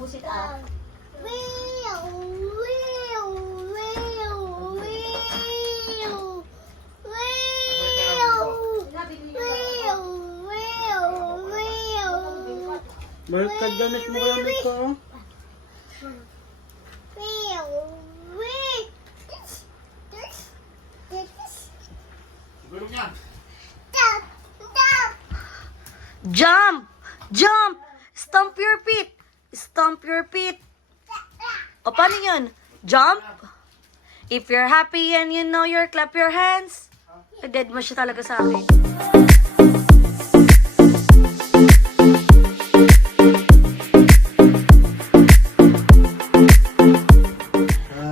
Push it out. Balik ka dyan, mo kaya ulit ko. Jump! Jump! Stomp your feet! Stomp your feet! O, paano yun? Jump! If you're happy and you know you're, clap your hands. Dead mo siya talaga sa akin.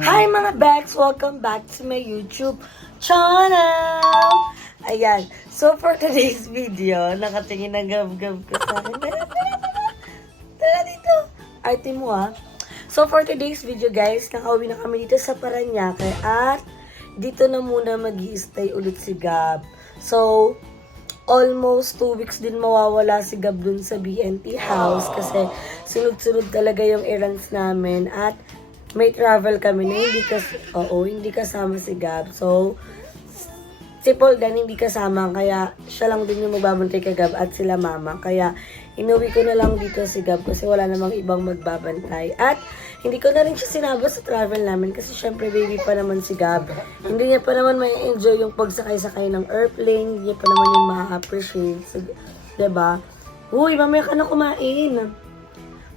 Hi mga Bex! Welcome back to my YouTube channel! Ayan. So for today's video, nakatingin na gab-gab ko sa akin. Tara dito! Arte mo ah. So for today's video guys, nakauwi na kami dito sa Parañaque at dito na muna mag-i-stay ulit si Gab. So, almost 2 weeks din mawawala si Gab dun sa BNT house kasi sunod-sunod talaga yung errands namin at may travel kami na hindi kasama si Gab. So, si Paul Dan hindi kasama kaya siya lang din yung magbabantay kay Gab at sila mama. Kaya inuwi ko na lang dito si Gab kasi wala namang ibang magbabantay. At hindi ko na rin siya sinaba sa travel namin kasi syempre baby pa naman si Gab. Hindi niya pa naman may enjoy yung pagsakay-sakay ng airplane. Hindi niya pa naman yung ma-appreciate. So, diba? Uy, mamaya ka na kumain.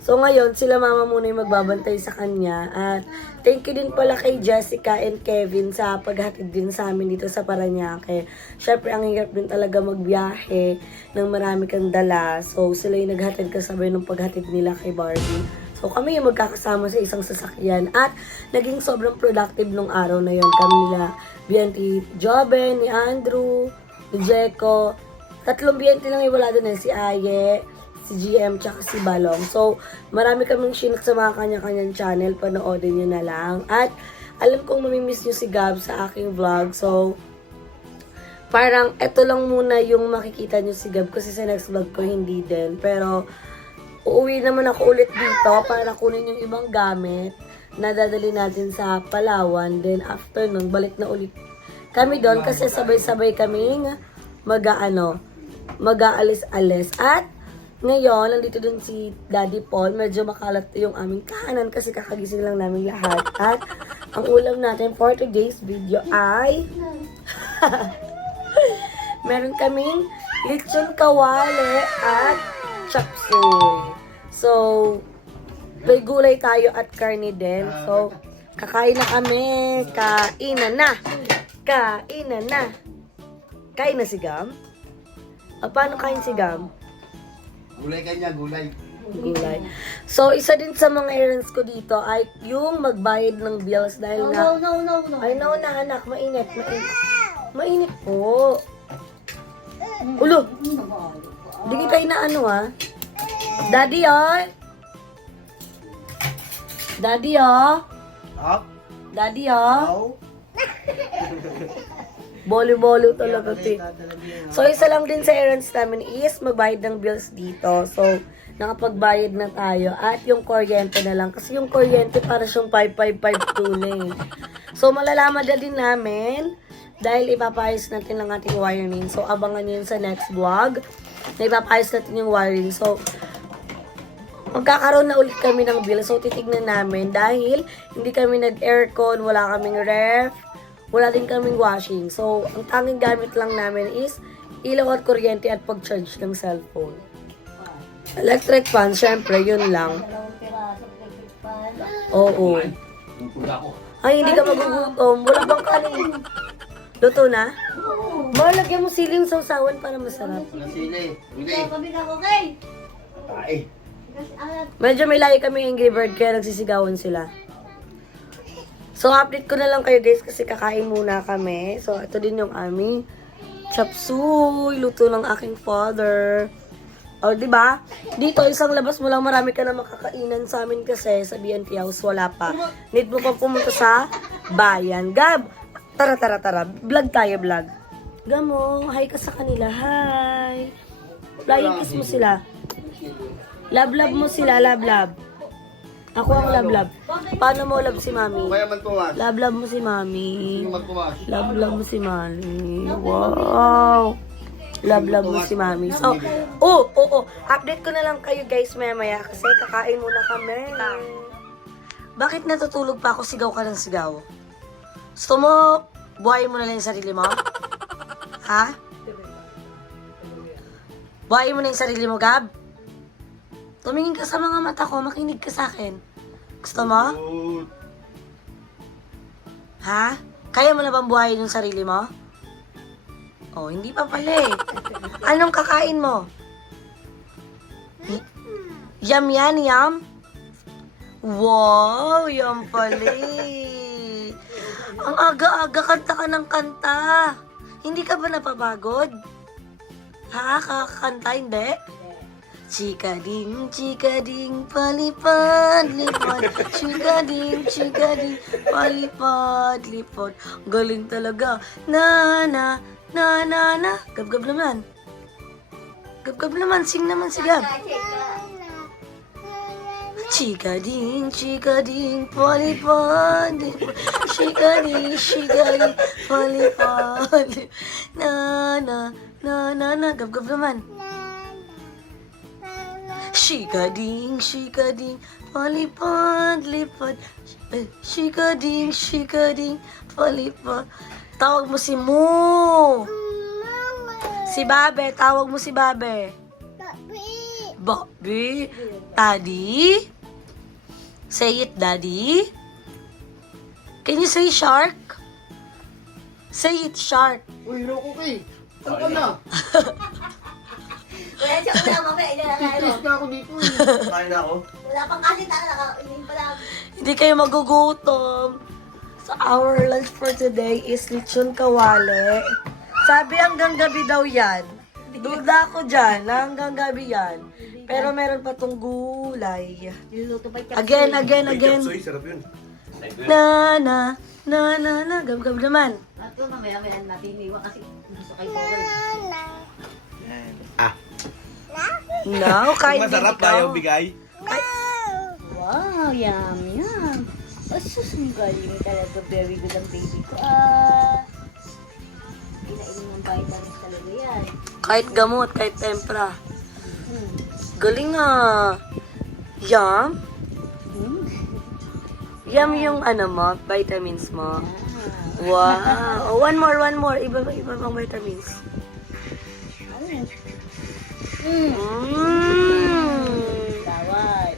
So ngayon, sila mama muna yung magbabantay sa kanya. At thank you din pala kay Jessica and Kevin sa paghatid din sa amin dito sa Parañaque. Syempre, ang hirap din talaga magbiyahe ng marami kang dala. So sila yung naghatid kasabay ng paghatid nila kay Barbie. So kami yung magkakasama sa isang sasakyan. At naging sobrang productive nung araw na yon. Kami nila, BNT Joben, ni Andrew, ni Jeko. 3 BNT lang yung wala doon si Aye, si GM, tsaka si Balong. So, marami kaming shinot sa mga kanya-kanyang channel. Panoodin nyo na lang. At, alam kong mamimiss nyo si Gab sa aking vlog. So, parang, eto lang muna yung makikita nyo si Gab. Kasi sa next vlog ko, hindi din. Pero, uuwi naman ako ulit dito para kunin yung ibang gamit na dadali natin sa Palawan. Then, after nun, balik na ulit kami doon. Kasi sabay-sabay kaming mag-aalis-alis. At, ngayon, nandito din si Daddy Paul. Medyo makalat yung aming kahanan kasi kakagising lang namin lahat. At ang ulam natin for today's video ay meron kaming lechon kawale at chop suey. So, may gulay tayo at karne din. So, kakain na kami. Kainan na. Kainan na. Kain na si Gam? Paano kain si Gam? Gulay kanya, gulay. Gulay. So, isa din sa mga errands ko dito ay yung magbayad ng bills dahil nga... No. Ay, no na anak. Mainit. Mainit po. Ulo. Hindi kita inaano ha. Daddy oh. Daddy oh. Up, Daddy oh. out. Bolo-bolo talaga ito. So, isa lang din sa errands namin is magbayad ng bills dito. So, nakapagbayad na tayo. At yung kuryente na lang. Kasi yung kuryente para siyang 5552 na eh. So, malalaman na din namin dahil ipapayos natin ang ating wiring. So, abangan nyo yun sa next vlog na ipapayos natin yung wiring. So, magkakaroon na ulit kami ng bill. So, titignan namin dahil hindi kami nag-aircon, wala kaming ref, wala din kaming washing. So, ang tanging gamit lang namin is ilaw at kuryente at pag-charge ng cellphone. Electric fan, syempre, yun lang. Oo. Ay, hindi ka magugutom. Wala bang kanin? Luto na? Mahal, lagyan mo siling sausawan para masarap. Walang sili. Gulay. Ay. Medyo may lahi kami Angry Bird kaya nagsisigawan sila. So, update ko na lang kayo guys kasi kakain muna kami. So, ito din yung aming chop suey, luto ng aking father. O, diba? Dito, isang labas mo lang, marami ka na makakainan sa amin kasi sa BNT house, wala pa. Need mo pa pumunta sa bayan. Gab, tara. Vlog tayo, vlog. Gamo, hi ka sa kanila. Hi. Flying kiss mo sila. Love mo sila, love. Ako ang love-love. Paano mo love si mami? Kaya magtuwas. Love-love mo si mami. Sino magtuwas? Love-love mo si mami. Wow. Love-love mo si mami. So, update ko na lang kayo guys maya-maya kasi kakain muna kami. Bakit natutulog pa ako? Sigaw ka ng sigaw. Gusto mo, buhayin mo na lang yung sarili mo? Ha? Buhayin mo na yung sarili mo, Gab? Tumingin ka sa mga mata ko, makinig ka sa akin. Gusto mo? Ha? Kaya mo na bang buhayin yung sarili mo? Oh, hindi pa pala eh. Anong kakain mo? Yum yan, yum? Wow, yum pala eh. Ang aga-aga kanta ka ng kanta. Hindi ka ba napapagod? Ha? Kakanta, hindi? Chikading, palipad, lipad. Chikading, palipad, lipad. Galing talaga. Na. Gab-gab naman. Gab-gab naman. Sing naman si Gab. Chikading, palipad, lipad. Chikading, palipad. Na. Gab-gab naman. Shikading, palipad, lipad. Shikading, palipad. Tawag mo si Mo. Si Babe, tawag mo si Babe. Bobby. Daddy? Say it, Daddy. Can you say shark? Say it, shark. Uy, Roko kay. Ano na? Wala siya wala mamaya, ilalagay mo. Tiis na ako dito eh. Kain na ako. Wala pang kasi talaga, hindi pa lang. Hindi kayo magugutom. So, our lunch for today is lechon kawale. Sabi hanggang gabi daw yan. Duda ako dyan, na hanggang gabi yan. Pero meron pa tong gulay. Niluto pa yung Again. sarap yun. Na. Gab-gab naman. At yun, mamaya natin iniwan kasi gusto kayo bawal. No, kain din Masarap ikaw. ayaw bigay. Wow, yum. Asus, ang galing talaga. Very good ang baby ko. Kinainom ng vitamins talaga yan. Kahit gamot, kahit tempra. Galing ah. Yum. Yum yung ano mo, vitamins mo. Wow. Oh, one more. Iba pang vitamins. Bawal.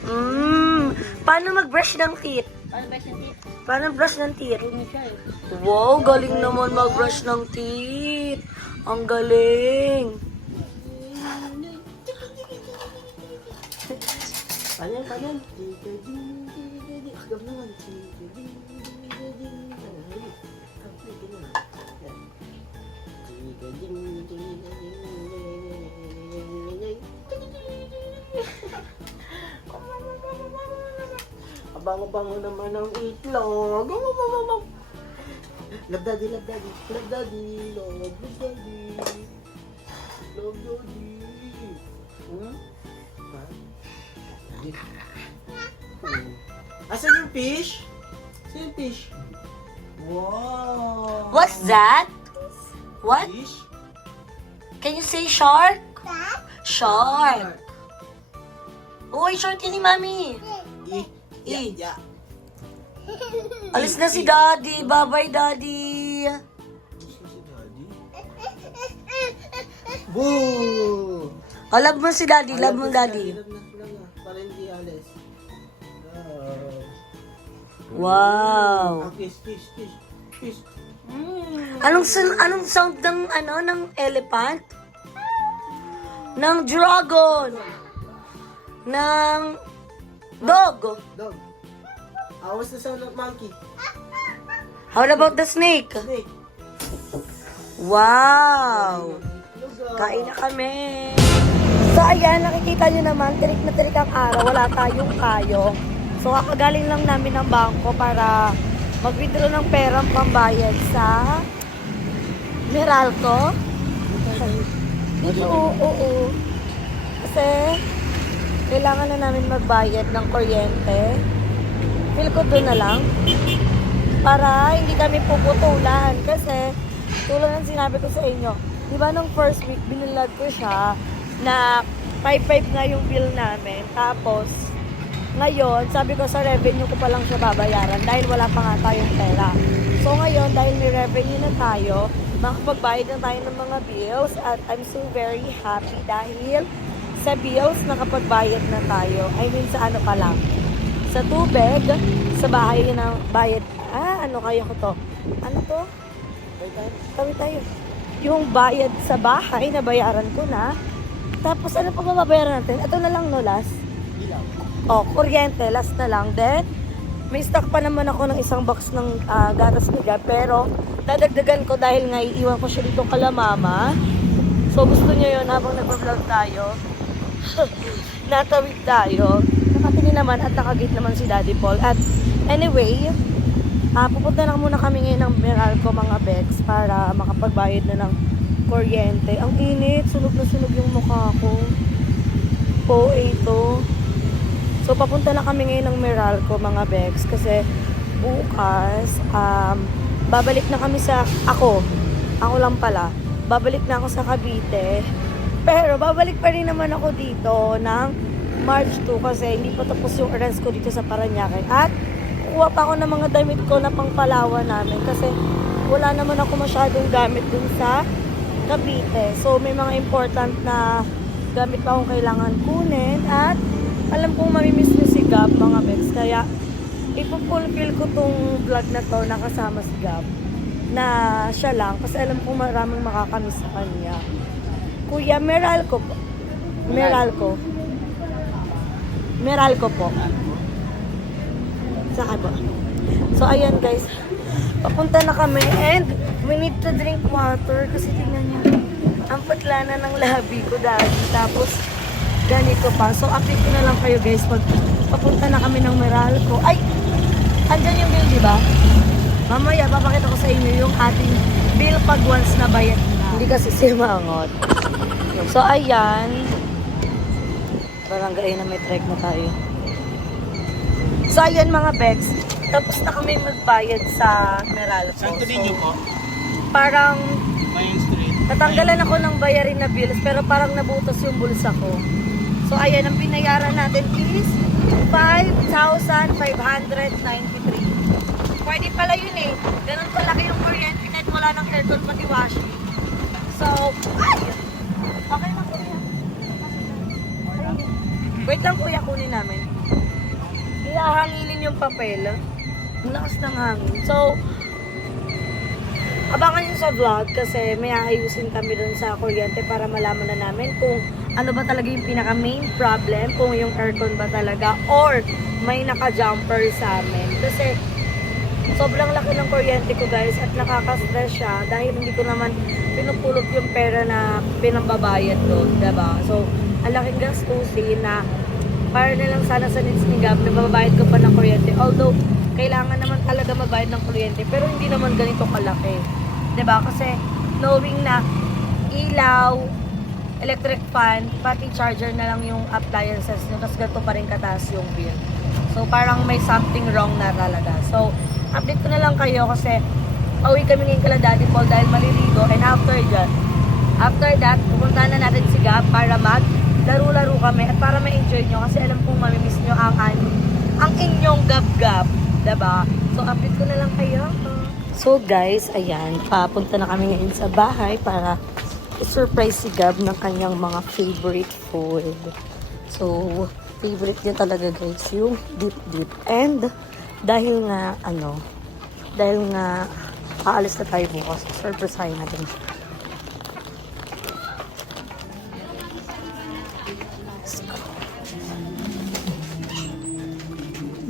Paano mag-brush ng teeth? Paano ba siya tip? Paano brush ng teeth? Ano siya eh? Wow, galing naman mag-brush ng teeth. Ang galing. Paano? Bango-bango naman ang itlog. Love daddy. Love daddy. Asan yung fish? Asan yung fish? Wow! What's that? What? Fish? Can you say shark? Shark. Uy, short yun ni Mami. Ya. Alis na si Daddy. Bye-bye, Daddy. Boo! Oh, love mo si Daddy. Love mo Daddy. Love na. Para hindi alis. Wow. Fish. Anong sound ng ng elephant? Ng dragon. Ng dog. Dog. What's the sound of monkey? How about the snake? Snake. Wow. Kain na kami. So ayan, nakikita nyo naman, tirik na tirik ang araw, wala tayong kayo. So kakagaling lang namin ng bangko para mag-withdraw ng perang pambayad sa Meralco. Dito, oo. Kasi kailangan na namin magbayad ng kuryente. feel ko doon na lang. Para hindi kami puputulan. Kasi, tulad ng sinabi ko sa inyo, di ba nung first week, binilad ko siya na 5-5 nga yung bill namin. Tapos, ngayon, sabi ko sa revenue ko pa lang siya babayaran dahil wala pa nga tayong pera. So ngayon, dahil may revenue na tayo, makapagbayad na tayo ng mga bills at I'm so very happy dahil sa bills nakapagbayad na tayo. I mean, sa ano pa lang. Sa tubig, sa bahay na bayad. Ano kaya ko to? Ano to? Tawid tayo. Yung bayad sa bahay, nabayaran ko na. Tapos ano pa ba babayaran natin? Ito na lang, no, last? Kuryente, last na lang. Then, may stock pa naman ako ng isang box ng gatas ni Gab. Pero, dadagdagan ko dahil nga iiwan ko siya dito kala mama. So, gusto niya yun habang nag-vlog tayo. Natawid tayo. Nakatingin naman at nakagate naman si Daddy Paul. At anyway, pupunta na muna kami ngayon ng Meralco mga Bex para makapagbayad na ng kuryente. Ang init, sunog na sunog yung mukha ko. Po, so, papunta na kami ngayon ng Meralco, mga Bex, kasi bukas, babalik na kami ako lang pala, babalik na ako sa Cavite, pero babalik pa rin naman ako dito ng March 2 kasi hindi pa tapos yung errands ko dito sa Parañaque at kuha pa ako ng mga damit ko na pangpalawan namin kasi wala naman ako masyadong gamit dun sa Cavite, so may mga important na gamit pa akong kailangan kunin at alam kong mamimiss nyo si Gab, mga Bex. Kaya, ipupulfill ko tong vlog na to na kasama si Gab. Na siya lang. Kasi alam kong maraming makakamiss sa kanya. Kuya, Meralco po. Meralco po. Saan po? So, ayan guys. Papunta na kami and we need to drink water kasi tingnan niyo. Ang patlana ng labi ko dahil. Tapos, ganito pa. So, update ko na lang kayo guys pag papunta na kami ng Meralco. Ay! Andyan yung bill, diba? Mamaya, papakita ko sa inyo yung ating bill pag once na bayad na. Hindi kasi simangot. So, ayan. Barangay na may trek na tayo. So, ayan mga Bex. Tapos na kami magbayad sa Meralco. Santo Niño po? Parang Main Street. natanggalan ako ng bayarin na bills pero parang nabutas yung bulsa ko. So, ayan, ang binayaran natin is 5,593. Pwede pala yun eh. Ganun palaki yung kuryente kahit wala ng aircon pati washing. So, ay! Okay na kuya. Wait lang kuya, kunin namin. Ihahanginin yung papel. Ang lakas ng hangin. So, abangan nyo sa vlog kasi may aayusin kami dun sa kuryente para malaman na namin kung ano ba talaga yung pinaka main problem, kung yung aircon ba talaga or may naka-jumper sa amin. Kasi sobrang laki ng kuryente ko guys at nakaka-stress siya dahil hindi ko naman pinupulot yung pera na pinambabayad ko, diba? So, ang laking gastusin na para na lang sana sa needs ni Gab na mababayad ko pa ng kuryente. Although, kailangan naman talaga magbayad ng kuryente pero hindi naman ganito kalaki. Diba? Kasi knowing na ilaw, electric fan, pati charger na lang yung appliances nyo, tapos ganito pa rin kataas yung bill. So, parang may something wrong na talaga. So, update ko na lang kayo kasi uwi kami ngayon kala Daddy Paul dahil maliligo. And after that, pupunta na natin si Gab para mag-laro-laro kami at para ma-enjoy nyo kasi alam kong mamimiss nyo ang inyong gab-gab. Diba? So, update ko na lang kayo. So, guys, ayan. Papunta na kami ngayon sa bahay para i-surprise si Gab ng kanyang mga favorite food. So, favorite niya talaga guys yung dip. And, dahil nga aalis na tayo bukas, surprisehin natin siya.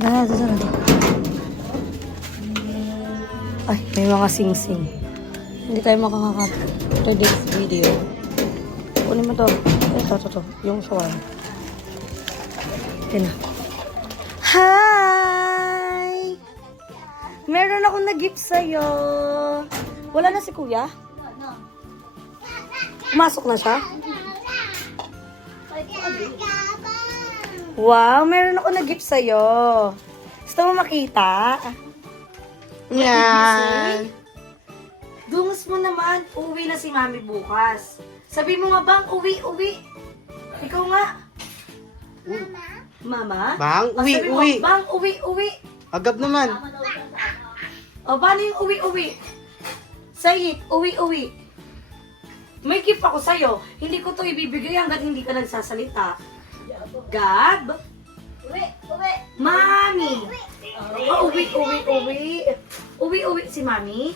Let's go. Ay, may mga sing-sing. Hindi tayo makakakat today's video. Kunin mo to. Ito. Yung shawarma. Ito na. Hi! Meron akong nag-gift sa'yo. Wala na si kuya? Pumasok na siya? Wow, meron ako nag-gift sa'yo. Gusto mo makita? Yan. Dungas mo naman, uwi na si Mami bukas. Sabi mo nga bang, uwi. Ikaw nga. Mama? Bang, O, sabi mo, uwi. Bang, uwi. Agap naman. O, paano yung uwi? Say it, uwi. May gift ako sa'yo. Hindi ko to ibibigay hanggat hindi ka nagsasalita. Gab? Uwi. Mami! Oh, uwi si Mami.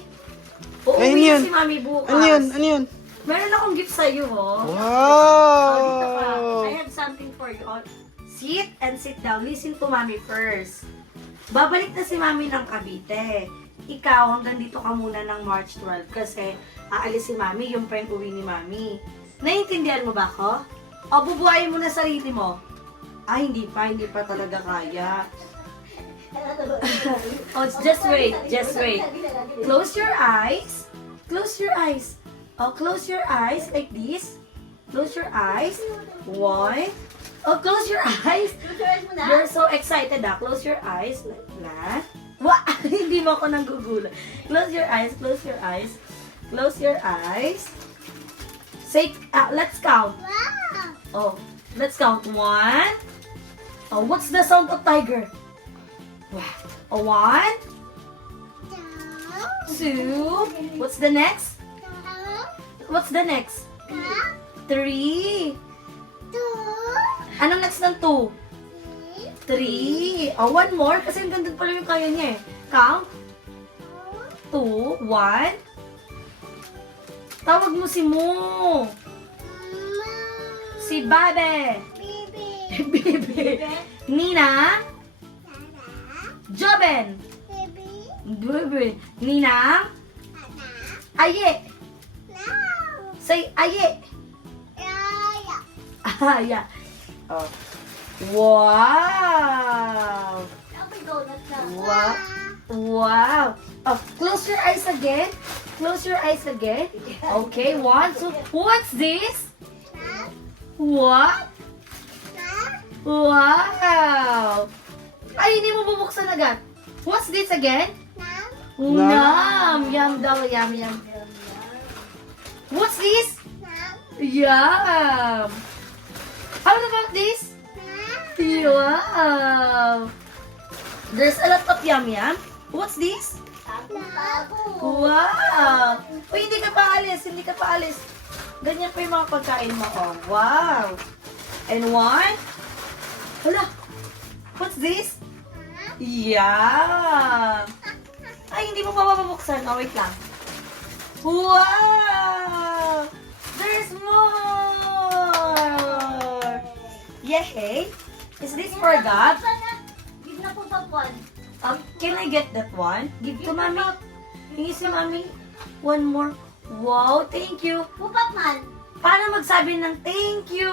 Ayun Uuwi yun. si Mami bukas. Ano yun? Meron akong gift sa'yo, oh. Wow! Oh, dito ka. I have something for you. Oh, sit and sit down. Listen to Mami first. Babalik na si Mami ng Cavite. Ikaw, hanggang dito ka muna ng March 12 kasi aalis si Mami, yung pa yung uwi ni Mami. Naiintindihan mo ba ako? O, bubuhayin mo na sarili mo. Ay, hindi pa talaga kaya. Oh, just wait. Close your eyes. Oh, close your eyes like this. Close your eyes. One. Oh, close your eyes. You're so excited, ah. Close your eyes like that. What? Hindi mo ako nanggugulo. Close your eyes. Say, let's count. Oh, let's count. 1. Oh, what's the sound of tiger? Wow. Oh, 1, 2. What's the next? 3. Anong next ng 2? 3. Oh, 1 more. Kasi ang ganda pala yung kaya niya eh. Count. 2, 1. Tawag mo si Mo. Si Babe. Bibi. Nina. Joben. Bibi. Nina. Aye. Say aye. Aya. Oh. Wow. Wow. Oh, close your eyes again. Okay, 1, 2. What's this? What? Wow. Ay, hindi mo bubuksan agad. What's this again? Nam. Yum daw, yum. What's this? Yum. How about this? Wow. There's a lot of yum. What's this? Wow. Uy, hindi ka pa alis. Ganyan pa yung mga pagkain mo. Oh, wow. And 1. Hala. What's this? Yeah. Ay, hindi mo pa mabubuksan. Oh, wait lang. Wow. There's more. Yay. Is this for God? Give na po ba po? Can I get that one? Give to Mami. Hingi si Mami. 1 more. Wow, thank you. Pupat man. Paano magsabi ng thank you?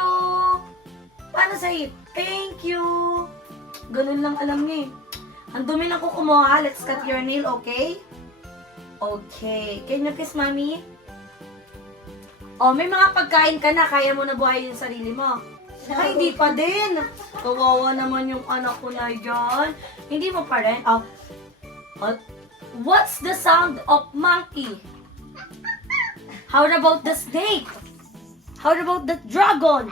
Paano sa'yo? Thank you. Ganun lang alam niya eh. Ang dumi ng kuko mo ha. Let's cut your nail, okay? Okay. Can you kiss Mami? Oh, may mga pagkain ka na. Kaya mo na buhayin yung sarili mo. Ay, hindi pa din. Kawawa naman yung anak ko na dyan. Hindi mo pa rin. Oh. What's the sound of monkey? How about the snake? How about the dragon?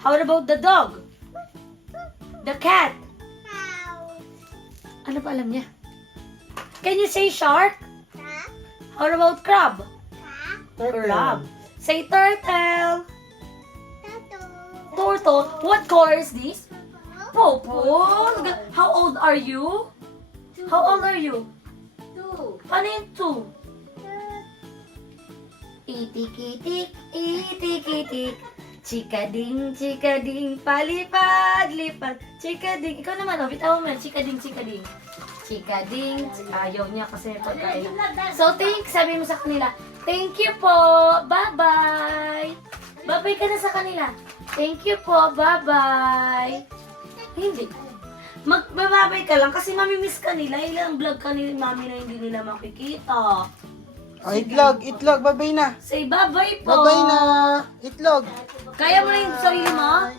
How about the dog? The cat? Ano pa alam niya? Can you say shark? How about crab? Crab. Say turtle. Turtle. What color is this? Purple. How old are you? How old are you? 2. Ano yung 2? Itik-itik. Chikading, palipad-lipad. Chikading. Ikaw naman, oh, bitawan mo yan. Chikading. Ayaw niya kasi pagkain. So, sabi mo sa kanila, thank you po. Bye-bye. Bye-bye ka na sa kanila. Thank you po. Bye-bye. Hindi. Magbababay ka lang kasi mamimiss ka nila. Ilang vlog ka ni Mami na hindi nila makikita. Oh, itlog. Babay na. Say bye-bye po. Babay na. Itlog. Kaya mo na yung sarili mo?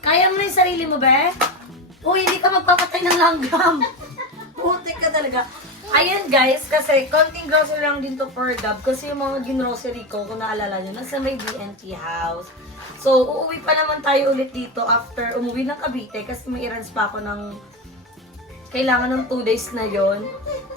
Kaya mo na yung sarili mo, be? Uy, hindi ka magpapatay ng langgam. Putik ka talaga. Ayan guys, kasi konting grocery lang din to for Gab. Kasi yung mga ginrocery ko, kung naalala nyo, nasa may BNT house. So, uuwi pa naman tayo ulit dito after umuwi ng Cavite. Kasi may errands pa ako ng kailangan ng 2 days na yon.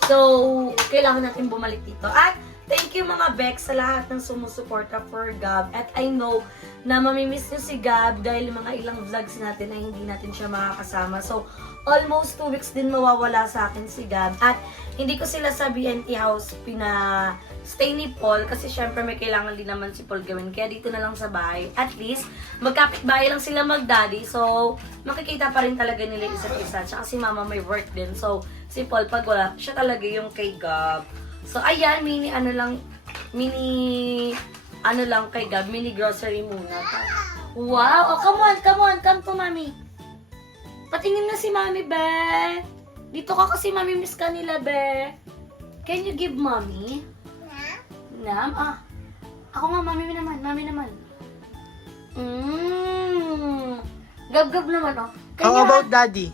So, kailangan natin bumalik dito. At thank you mga Bex sa lahat ng sumusuporta for Gab. At I know na mamimiss nyo si Gab dahil mga ilang vlogs natin ay hindi natin siya makakasama. So, almost 2 weeks din mawawala sa akin si Gab. At hindi ko sila sa BNT house stay ni Paul kasi syempre may kailangan din naman si Paul gawin. Kaya dito na lang sa bahay. At least, magkapit-bahay lang sila mag-daddy. So, makikita pa rin talaga nila isa't isa. Tsaka si mama may work din. So, si Paul pag wala, siya talaga yung kay Gab. So, ayan, mini kay Gab, mini grocery muna. Wow! Oh, come on, come to mommy. Patingin na si mami, be. Dito ka kasi mami miss ka nila, be. Can you give mommy? Nam? Ako nga, mami naman. Gab-gab naman, oh. How about daddy?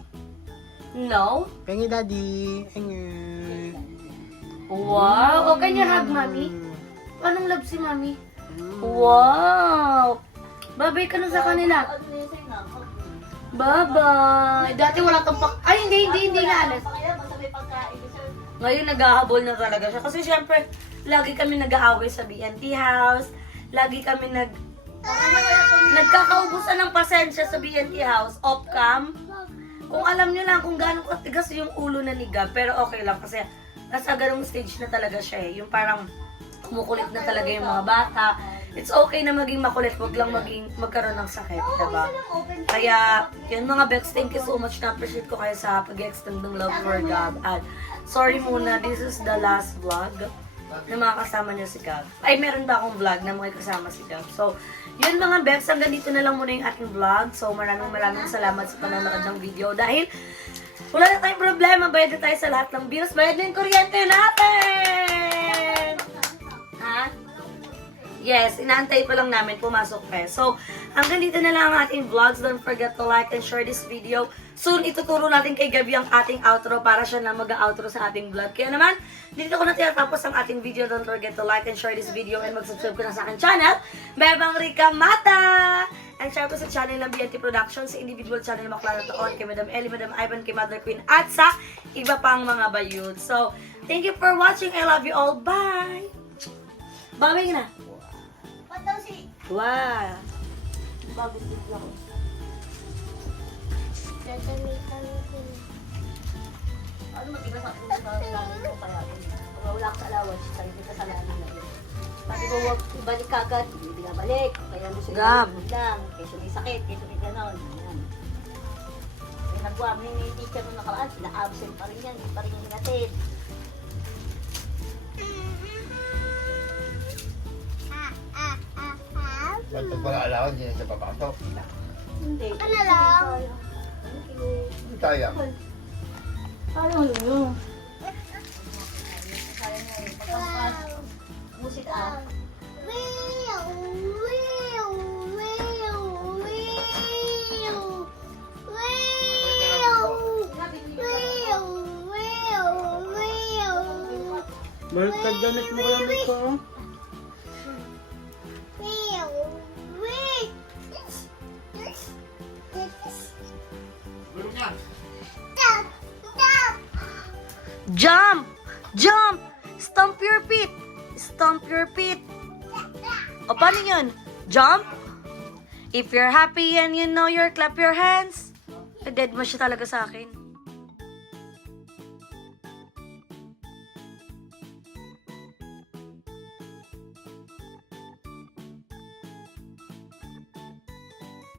No? Pengi daddy. Wow! O, can you hug mami? Anong love si mami? Wow! Babay ka na sa kanila. Bye-bye! Dati wala kang Ay, hindi nga, alas. Ngayon, naghahabol na talaga siya. Kasi syempre, lagi kami nag-aaway sa BNT house. Lagi kami nagkakaubusan ng pasensya sa BNT house. Off-cam. Kung alam nyo lang kung gaano katigas yung ulo na ni Gab. Pero okay lang kasi nasa ganung stage na talaga siya eh. Yung parang kumukulit na talaga yung mga bata. It's okay na maging makulit, wag lang magkaroon ng sakit, diba? Kaya, yun mga Bex, thank you so much. Na-appreciate ko kayo sa pag-extend ng love for Gab. At sorry muna, this is the last vlog na makakasama niyo si Gab. Ay, meron ba akong vlog na mga kasama si Gab? So, yun mga Bex, hanggang dito na lang muna yung ating vlog. So, maraming salamat sa panonood ng video. Dahil, wala na tayong problema, bayad na tayo sa lahat ng bills, bayad na yung kuryente natin! Ha? Yes, inaantay pa lang namin pumasok pa. So, hanggang dito na lang ang ating vlogs. Don't forget to like and share this video. Soon, ituturo natin kay Gabi ang ating outro para siya na mag-outro sa ating vlog. Kaya naman, dito ko na tinatapos ang ating video. Don't forget to like and share this video and mag-subscribe ko na sa aking channel, Bebang Rica Mata! And share ko sa channel ng BNT Productions, sa individual channel ng Makla na Taon, kay Madam Ellie, Madam Ivan, kay Mother Queen, at sa iba pang mga bayud. So, thank you for watching. I love you all. Bye! Bye na! Wow! Bagong bigla ko. Ano matigas ang puso na namin ko kaya wala ka sa allowance, sabi ka sa lalim na yun. Sabi ko, huwag ibalik ka agad, hindi nga balik. Kaya mo siya lang, kaysa may sakit, kaysa may ganon. Ayan. Kaya nagwa, may teacher nung nakaraan, sila absent pa rin yan, hindi pa rin yung natin. Ba't pag wala alawan, hindi na siya papasok? Hindi. Ano lang? Hindi kaya. Ayaw nyo. Musik ah. Balik ka damit mo kaya nito. Jump! Jump! Stomp your feet! Stomp your feet! O, paano yun? Jump? If you're happy and you know you're clap your hands. Dead mo siya talaga sa akin.